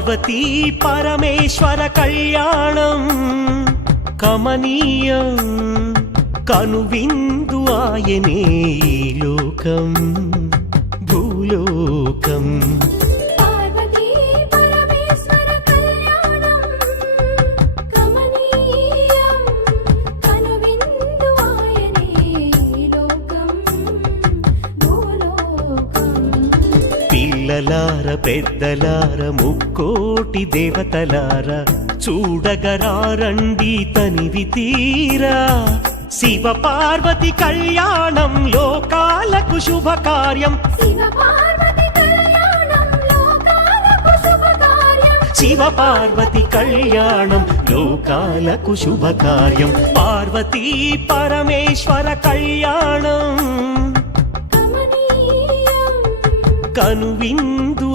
పార్వతీ పరమేశ్వర కళ్యాణం కమనీయం కనువిందు ఆయనే ఈ లోకం భూలోకం పిల్లలార పెద్దలార ముక్కోటి దేవతలార చూడగరారండి తనివి తీరా శివ పార్వతి కళ్యాణం లోకాలకు శుభకార్యం శివ పార్వతి కళ్యాణం లోకాలకు శుభకార్యం పార్వతీ పరమేశ్వర కళ్యాణం కనువిందు